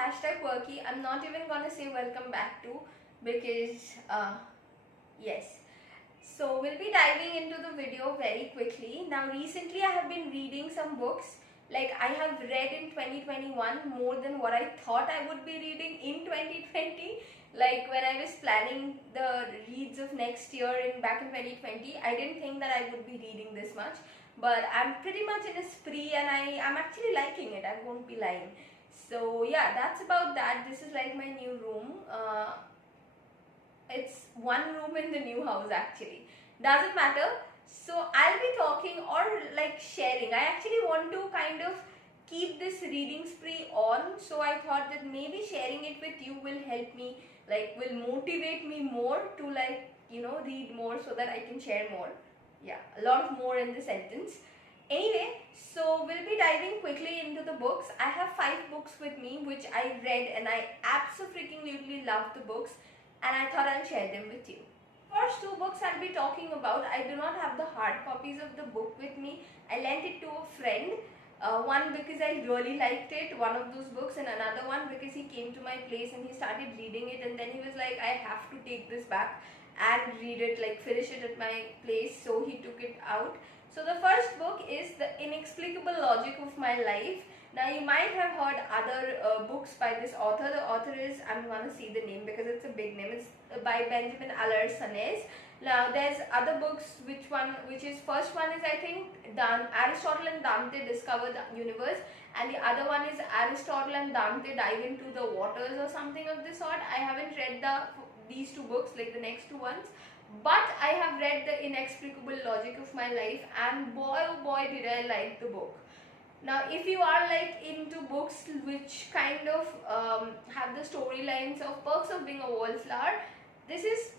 hashtag quirky. I'm not even gonna say welcome back to, because yes. So we'll be diving into the video very quickly. Now recently I have been reading some books. Like I have read in 2021 more than what I thought I would be reading in 2020. Like when I was planning the reads of next year back in 2020, I didn't think that I would be reading this much. But I'm pretty much in a spree and I'm actually liking it. I won't be lying. So yeah, that's about that. This is like my new room. It's one room in the new house actually. Doesn't matter. So I'll be talking or like sharing. I actually want to kind of keep this reading spree on. So I thought that maybe sharing it with you will help me, like will motivate me more to like, read more so that I can share more. Yeah, a lot more in the sentence. Anyway, so we'll be diving quickly into the books. I have 5 books with me which I read and I absolutely loved the books, and I thought I'll share them with you. First 2 books I'll be talking about, I do not have the hard copies of the book with me. I lent it to a friend. One because I really liked it, one of those books, and another one because he came to my place and he started reading it, and then he was like, I have to take this back and read it, like finish it at my place, so he took it out. So the first book is The Inexplicable Logic of My Life. Now you might have heard other books by this author. The author is, I'm gonna see the name because it's a big name. It's by Benjamin Allardyce. Now there's other books, first one is I think Aristotle and Dante Discover the Universe, and the other one is Aristotle and Dante Dive into the Waters or something of this sort. I haven't read these 2 books, like the next 2 ones, but I have read The Inexplicable Logic of My Life, and boy oh boy did I like the book. Now if you are like into books which kind of have the storylines of Perks of Being a Wallflower, this is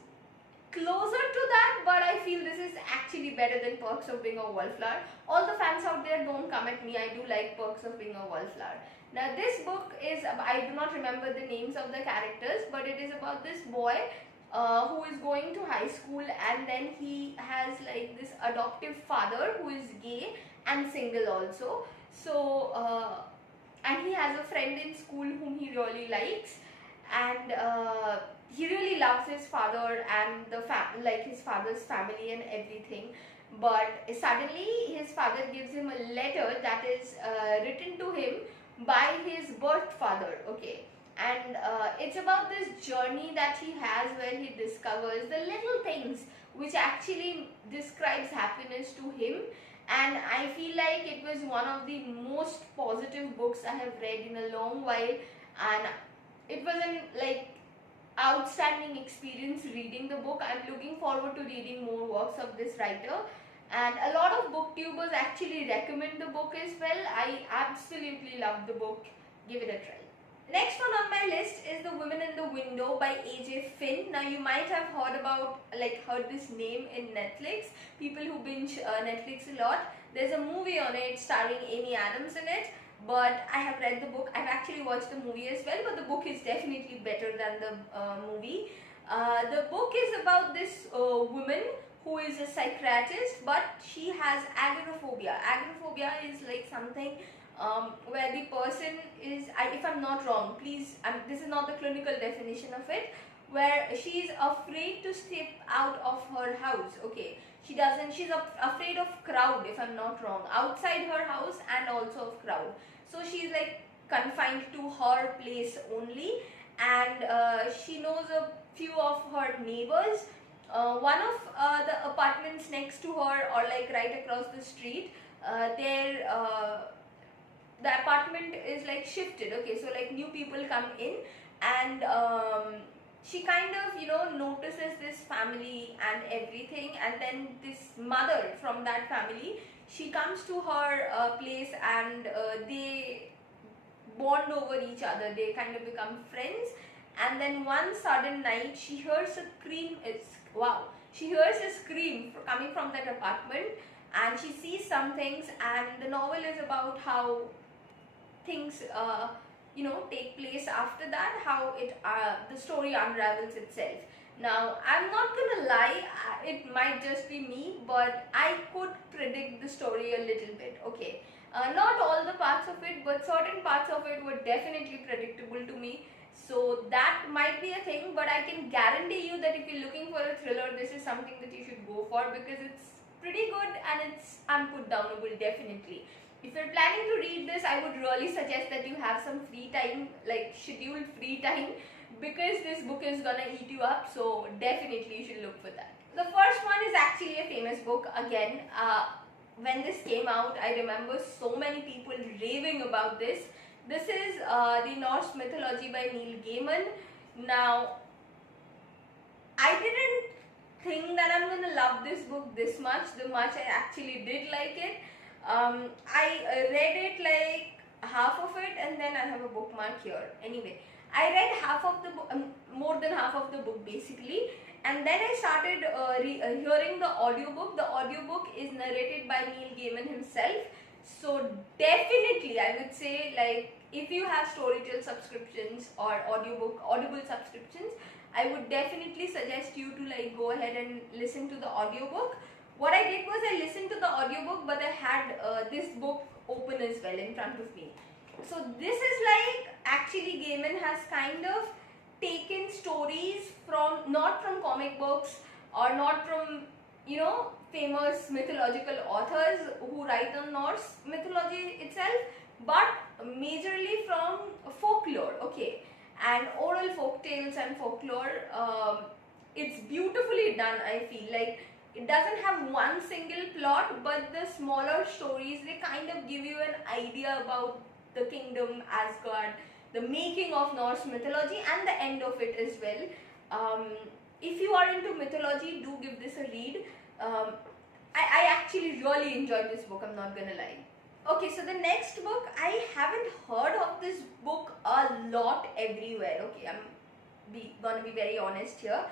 closer to that, but I feel this is actually better than Perks of Being a Wallflower. All the fans out there, don't come at me, I do like Perks of Being a Wallflower. Now this book is, I do not remember the names of the characters, but it is about this boy who is going to high school, and then he has like this adoptive father who is gay and single also. So and he has a friend in school whom he really likes, and he really loves his father and like his father's family and everything. But suddenly his father gives him a letter that is written to him by his birth father, okay, and it's about this journey that he has where he discovers the little things which actually describes happiness to him. And I feel like it was one of the most positive books I have read in a long while, and it was an like outstanding experience reading the book. I'm looking forward to reading more works of this writer, and a lot of booktubers actually recommend the book as well. I absolutely love the book. Give it a try. Next one on my list is The Woman in the Window by A.J. Finn. Now you might have heard this name in Netflix. People who binge Netflix a lot. There's a movie on it starring Amy Adams in it, but I have read the book. I've actually watched the movie as well, but the book is definitely better than the movie. The book is about this woman who is a psychiatrist, but she has agoraphobia. Agoraphobia is like something where the person is, if I'm not wrong, please, this is not the clinical definition of it, where she is afraid to step out of her house, okay. She's afraid of crowd, if I'm not wrong, outside her house and also of crowd. So she's like confined to her place only, and she knows a few of her neighbors. One of the apartments next to her, or like right across the street, the apartment is like shifted, okay, so like new people come in, and she kind of notices this family and everything, and then this mother from that family, she comes to her place, and they bond over each other, they kind of become friends. And then one sudden night she hears she hears a scream coming from that apartment, and she sees some things, and the novel is about how things take place after that, how the story unravels itself. Now I'm not gonna lie, it might just be me, but I could predict the story a little bit, okay. Not all the parts of it, but certain parts of it were definitely predictable to me. So that might be a thing, but I can guarantee you that if you're looking for a thriller, this is something that you should go for, because it's pretty good and it's unputdownable, definitely. If you're planning to read this, I would really suggest that you have some free time, like scheduled free time, because this book is gonna eat you up. So definitely you should look for that. The first one is actually a famous book again. When this came out, I remember so many people raving about this. This is the Norse Mythology by Neil Gaiman. Now, I didn't think that I'm gonna love this book this much, the much I actually did like it. I read it like half of it, and then I have a bookmark here. Anyway, I read half of the book, more than half of the book basically, and then I started hearing the audiobook. The audiobook is narrated by Neil Gaiman himself. So definitely I would say, like, if you have Storytel subscriptions or Audible subscriptions, I would definitely suggest you to like go ahead and listen to the audiobook. What I did was I listened to the audiobook, but I had this book open as well in front of me. So this is like, actually Gaiman has kind of taken stories from, not from comic books or not from, you know, famous mythological authors who write on Norse mythology itself, but majorly from folklore, okay, and oral folk tales and folklore. It's beautifully done, I feel like. It doesn't have one single plot, but the smaller stories, they kind of give you an idea about the kingdom Asgard, the making of Norse mythology, and the end of it as well. If you are into mythology, do give this a read. I actually really enjoyed this book, I'm not gonna lie. Okay, so the next book, I haven't heard of this book a lot everywhere. Okay, gonna be very honest here.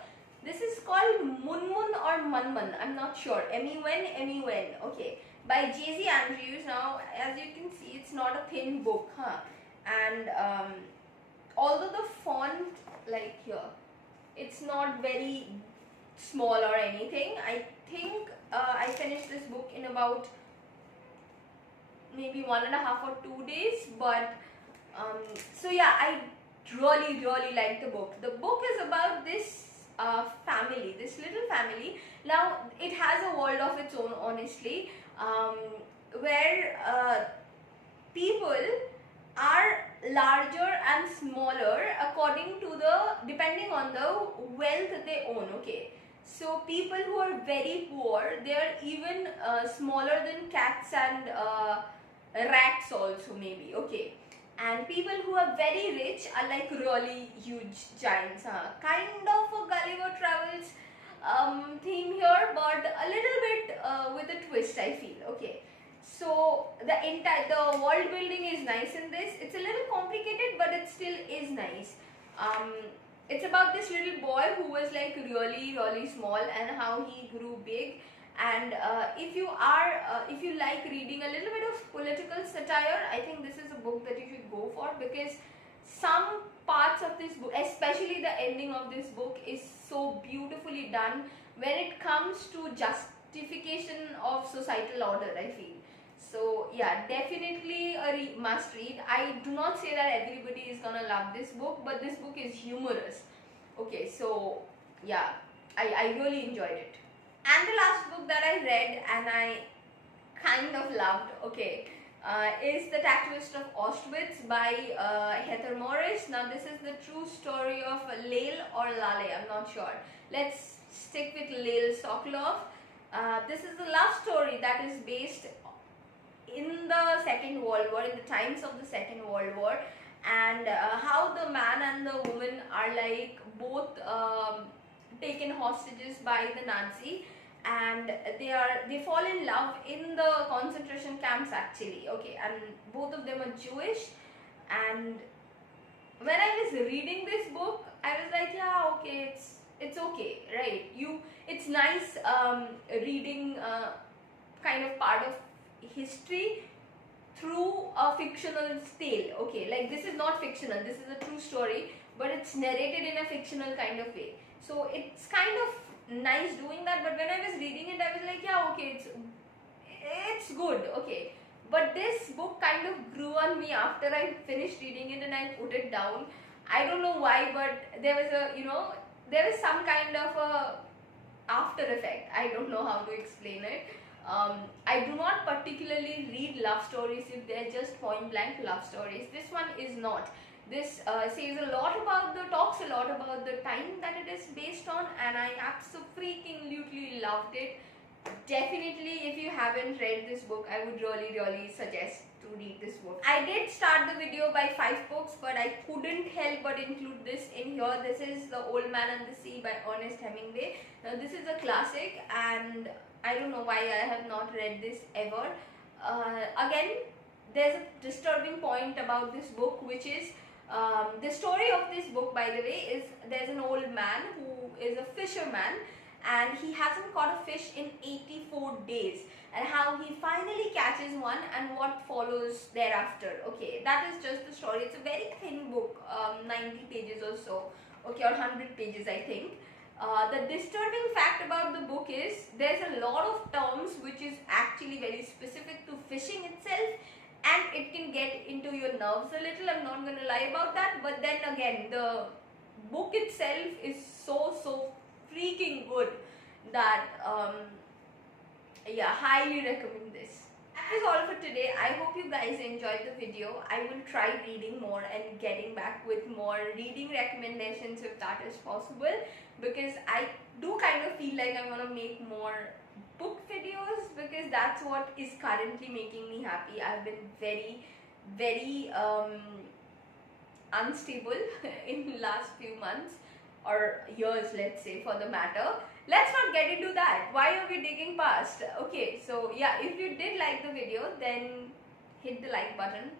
This is called Munmun or Munmun, I'm not sure. M-U-N, okay, by J.Z. Andrews. Now, as you can see, it's not a thin book, huh? And although the font, like here, it's not very small or anything. I think I finished this book in about maybe 1.5 or 2 days, but so yeah, I really liked the book. The book is about this family, this little family. Now it has a world of its own, honestly, where people are larger and smaller according to depending on the wealth they own, okay. So people who are very poor, they are even smaller than cats and rats also, maybe, okay. And people who are very rich are like really huge giants, kind of a Gulliver Travels theme here, but a little bit with a twist, I feel, okay. So the world building is nice in this. It's a little complicated, but it still is nice. It's about this little boy who was like really small and how he grew big. And if you like reading a little bit of political satire, I think this is a book that you should go for, because some parts of this book, especially the ending of this book, is so beautifully done when it comes to justification of societal order, I feel. So yeah, definitely a must read. I do not say that everybody is gonna love this book, but this book is humorous. Okay, so yeah, I really enjoyed it. And the last book that I read and I kind of loved, okay, is The Tattooist of Auschwitz by Heather Morris. Now this is the true story of Lael or Lale, I'm not sure. Let's stick with Lael Sokolov. This is the love story that is based in the Second World War, in the times of the Second World War, and how the man and the woman are like both taken hostages by the Nazi, and they fall in love in the concentration camps, actually, okay, and both of them are Jewish. And when I was reading this book, I was like, yeah, okay, it's okay, right? It's nice reading kind of part of history through a fictional tale, okay. Like, this is not fictional, this is a true story, but it's narrated in a fictional kind of way. So it's kind of nice doing that. But when I was reading it, I was like, yeah, okay, it's good, okay. But this book kind of grew on me after I finished reading it and I put it down. I don't know why, but there was a, there was some kind of a after effect. I don't know how to explain it. I do not particularly read love stories if they're just point blank love stories. This one is not. This talks a lot about the time that it is based on, and I absolutely loved it. Definitely, if you haven't read this book, I would really suggest to read this book. I did start the video by 5 books, but I couldn't help but include this in here. This is The Old Man and the Sea by Ernest Hemingway. Now this is a classic, and I don't know why I have not read this ever. Again, there's a disturbing point about this book, which is the story of this book, by the way, is there's an old man who is a fisherman, and he hasn't caught a fish in 84 days, and how he finally catches one and what follows thereafter. Okay, that is just the story. It's a very thin book, 90 pages or so, okay, or 100 pages I think. The disturbing fact about the book is there's a lot of terms which is actually very specific to fishing itself, and it can get into your nerves a little. I'm not going to lie about that, but then again, the book itself is so freaking good that yeah, highly recommend this. That is all for today. I hope you guys enjoyed the video. I will try reading more and getting back with more reading recommendations if that is possible, because I do kind of feel like I want to make more book videos, because that's what is currently making me happy. I've been very unstable in the last few months or years, let's say, for the matter. Let's not get into that. Why are we digging past? Okay, so yeah, if you did like the video, then hit the like button.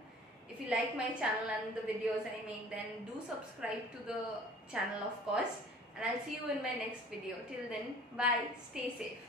If you like my channel and the videos I make, then do subscribe to the channel, of course, and I'll see you in my next video. Till then, bye, stay safe.